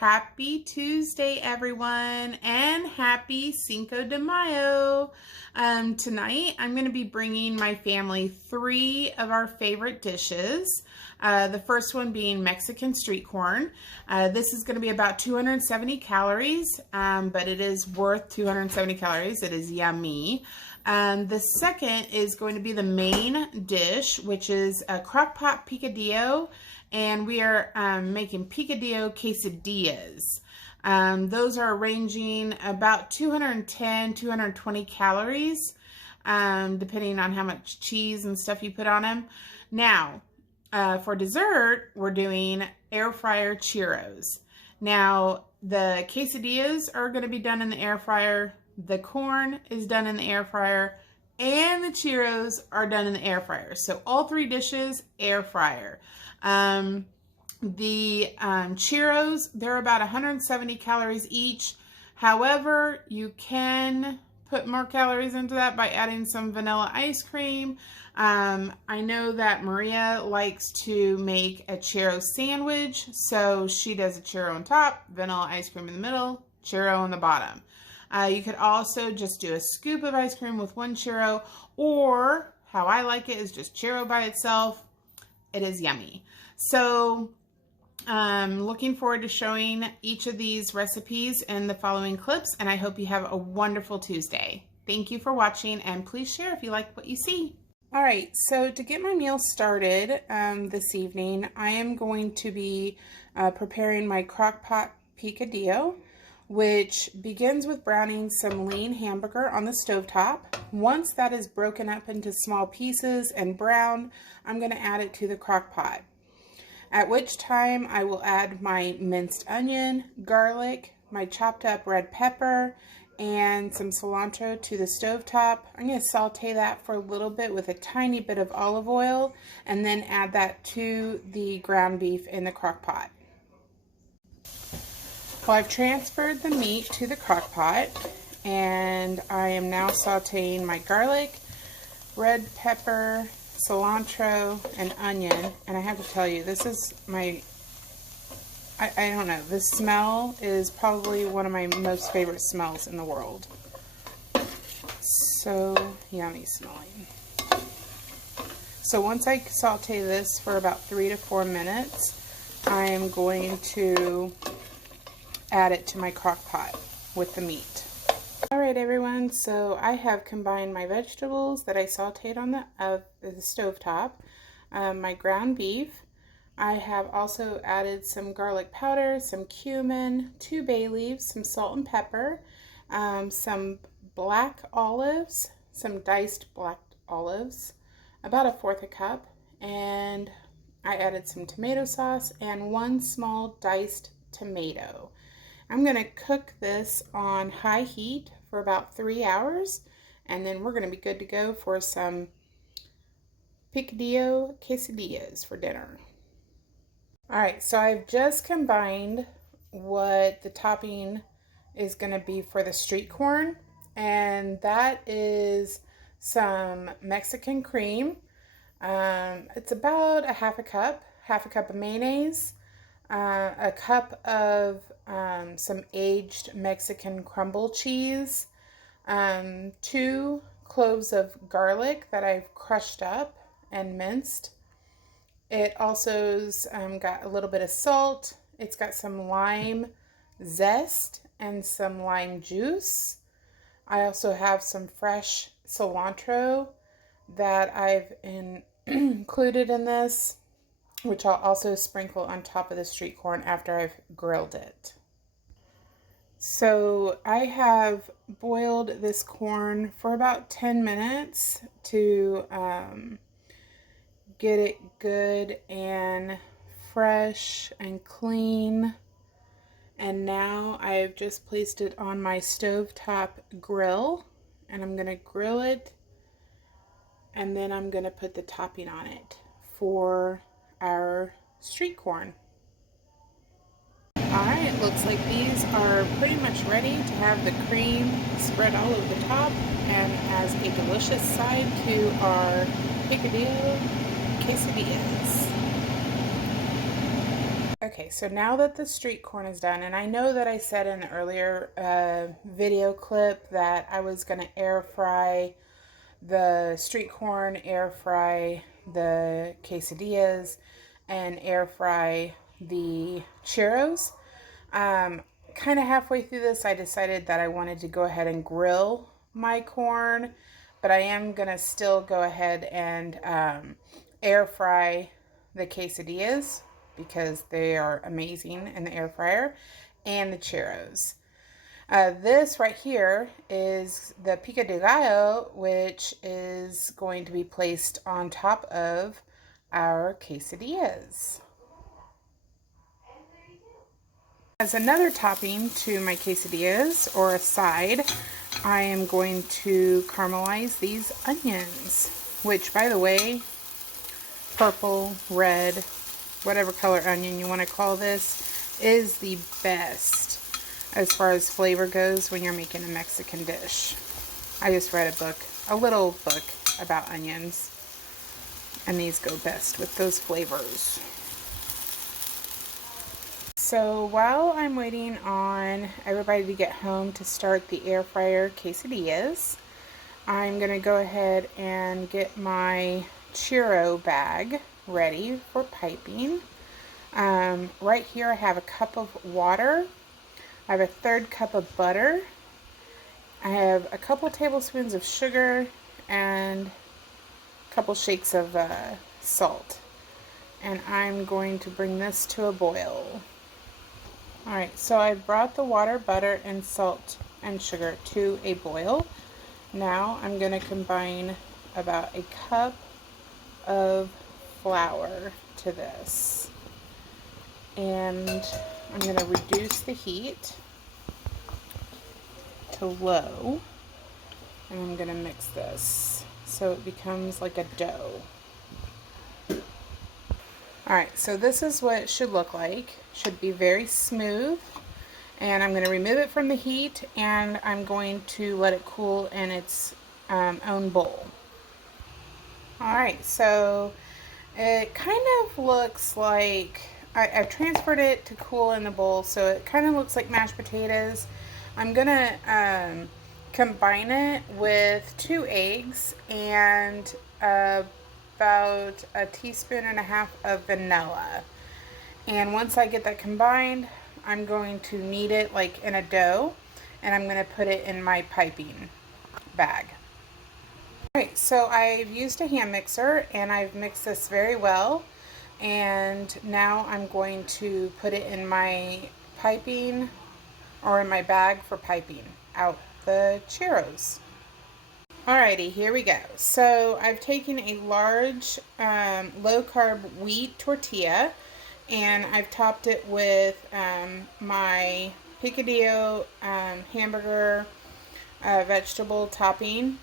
Happy Tuesday, everyone, and happy Cinco de Mayo. Tonight, I'm going to be bringing my family 3 of our favorite dishes. The first one being Mexican street corn. This is going to be about 270 calories, but it is worth 270 calories. It is yummy. The second is going to be the main dish, which is a crock pot picadillo. And we are making picadillo quesadillas. Those are ranging about 210, 220 calories, depending on how much cheese and stuff you put on them. Now, for dessert, we're doing air fryer churros. Now, the quesadillas are going to be done in the air fryer. The corn is done in the air fryer. And the churros are done in the air fryer. So all 3 dishes, air fryer. The churros, they're about 170 calories each. However, you can put more calories into that by adding some vanilla ice cream. I know that Maria likes to make a churro sandwich. So she does a churro on top, vanilla ice cream in the middle, churro on the bottom. You could also just do a scoop of ice cream with 1 churro, or how I like it is just churro by itself. It is yummy. So looking forward to showing each of these recipes in the following clips, and I hope you have a wonderful Tuesday. Thank you for watching, and please share if you like what you see. All right, so to get my meal started this evening, I am going to be preparing my crock pot picadillo, which begins with browning some lean hamburger on the stovetop. Once that is broken up into small pieces and browned, I'm going to add it to the crock pot. At which time I will add my minced onion, garlic, my chopped up red pepper, and some cilantro to the stovetop. I'm going to saute that for a little bit with a tiny bit of olive oil, and then add that to the ground beef in the crock pot. Well, I've transferred the meat to the crock pot, and I am now sauteing my garlic, red pepper, cilantro, and onion. And I have to tell you, this is my, I don't know, the smell is probably one of my most favorite smells in the world. So yummy smelling. So once I saute this for about 3 to 4 minutes, I am going to add it to my crock pot with the meat. Alright everyone, so I have combined my vegetables that I sauteed on the stovetop, my ground beef. I have also added some garlic powder, some cumin, 2 bay leaves, some salt and pepper, some black olives, some diced black olives, about 1/4 cup, and I added some tomato sauce and 1 small diced tomato. I'm going to cook this on high heat for about 3 hours, and then we're going to be good to go for some picadillo quesadillas for dinner. Alright, so I've just combined what the topping is going to be for the street corn, and that is some Mexican cream. It's about 1/2 cup, 1/2 cup of mayonnaise, a cup of some aged Mexican crumble cheese, 2 cloves of garlic that I've crushed up and minced. It also's got a little bit of salt. It's got some lime zest and some lime juice. I also have some fresh cilantro that I've included in this, which I'll also sprinkle on top of the street corn after I've grilled it. So I have boiled this corn for about 10 minutes to get it good and fresh and clean. And now I've just placed it on my stovetop grill, and I'm going to grill it, and then I'm going to put the topping on it for our street corn. Alright, looks like these are pretty much ready to have the cream spread all over the top and as a delicious side to our picadillo quesadillas. Okay, so now that the street corn is done, and I know that I said in the earlier video clip that I was going to air fry the street corn, air fry the quesadillas, and air fry the churros. Kind of halfway through this, I decided that I wanted to go ahead and grill my corn, but I am going to still go ahead and air fry the quesadillas because they are amazing in the air fryer, and the churros. This right here is the picadillo, which is going to be placed on top of our quesadillas. As another topping to my quesadillas, or a side, I am going to caramelize these onions, which, by the way, purple, red, whatever color onion you want to call this, is the best as far as flavor goes when you're making a Mexican dish. I just read a book, a little book about onions, and these go best with those flavors. So while I'm waiting on everybody to get home to start the air fryer quesadillas, I'm going to go ahead and get my churro bag ready for piping. Right here I have a cup of water. I have a 1/3 cup of butter. I have a couple tablespoons of sugar and a couple shakes of salt. And I'm going to bring this to a boil. Alright, so I've brought the water, butter, and salt and sugar to a boil. Now I'm going to combine about a cup of flour to this. And I'm going to reduce the heat to low. And I'm going to mix this so it becomes like a dough. Alright, so this is what it should look like. Should be very smooth. And I'm going to remove it from the heat, and I'm going to let it cool in its own bowl. Alright, so it kind of looks like I've transferred it to cool in the bowl, so it kind of looks like mashed potatoes. I'm going to combine it with 2 eggs and about 1.5 teaspoons of vanilla. And once I get that combined, I'm going to knead it like in a dough, and I'm going to put it in my piping bag. Alright, so I've used a hand mixer and I've mixed this very well, and now I'm going to put it in my piping, or in my bag for piping out the churros. Alrighty, here we go. So I've taken a large low-carb wheat tortilla, and I've topped it with my Picadillo hamburger vegetable topping.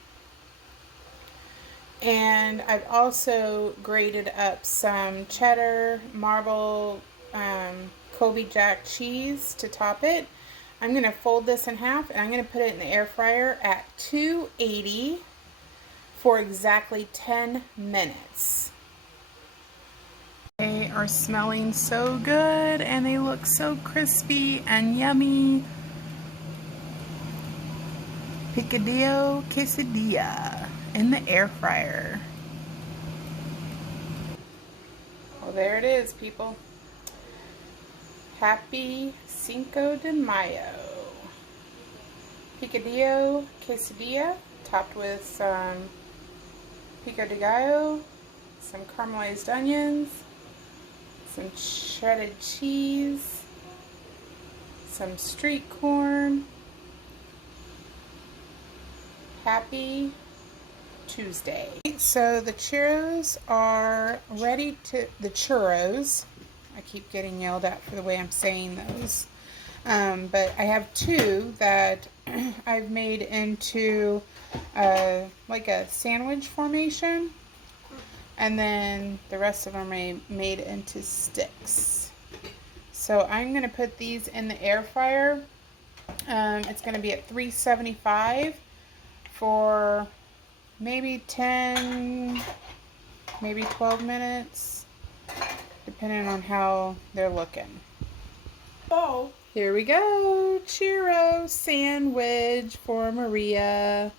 And I've also grated up some cheddar, marble, Colby Jack cheese to top it. I'm going to fold this in half, and I'm going to put it in the air fryer at 280 for exactly 10 minutes. They are smelling so good, and they look so crispy and yummy. Picadillo quesadilla in the air fryer. Well, there it is, people. Happy Cinco de Mayo. Picadillo quesadilla topped with some pico de gallo, some caramelized onions, some shredded cheese, some street corn. Happy Tuesday. So the churros are ready to, I keep getting yelled at for the way I'm saying those. But I have 2 that I've made into like a sandwich formation. And then the rest of them are made into sticks. So I'm going to put these in the air fryer. It's going to be at 375 for maybe 10, maybe 12 minutes. depending on how they're looking. Oh. Here we go. Churro sandwich for Maria.